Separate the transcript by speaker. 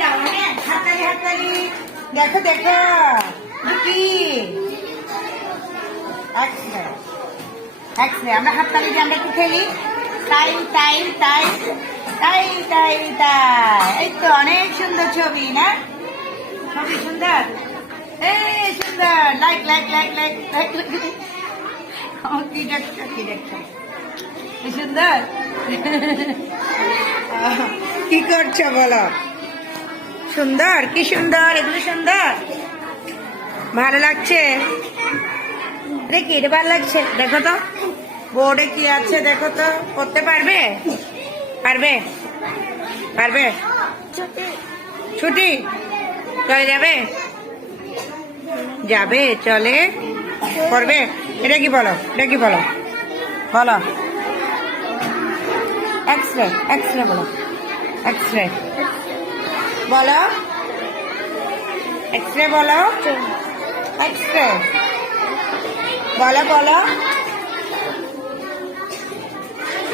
Speaker 1: দাও হ্যাঁ হাততালি দেখো দেখো। কি আমরা হাততালি দিয়ে আমরা একটু খেলি। তাই তাই তাই তাই তাই তাই। এই তো অনেক সুন্দর ছবি, না? ছবি সুন্দর? এই সুন্দর। Like like like like like কি দেখছ কি দেখছ? সুন্দর? কি করছ বলো? সুন্দর? কি সুন্দর? এগুলো সুন্দর? ভালো লাগছে? কি এটা ভালো লাগছে? দেখো তো। বোর্ডে কি আছে দেখো তো। করতে পারবে? পারবে? পারবে? ছুটি। চলে যাবে? যাবে চলে। করবে এটা কি বলো? এটা কি বলো? বলো। এক্স রে এক্স রে বলো। এক্স রে বলো। এক্স রে বলো। এক্স রে বলো বলো।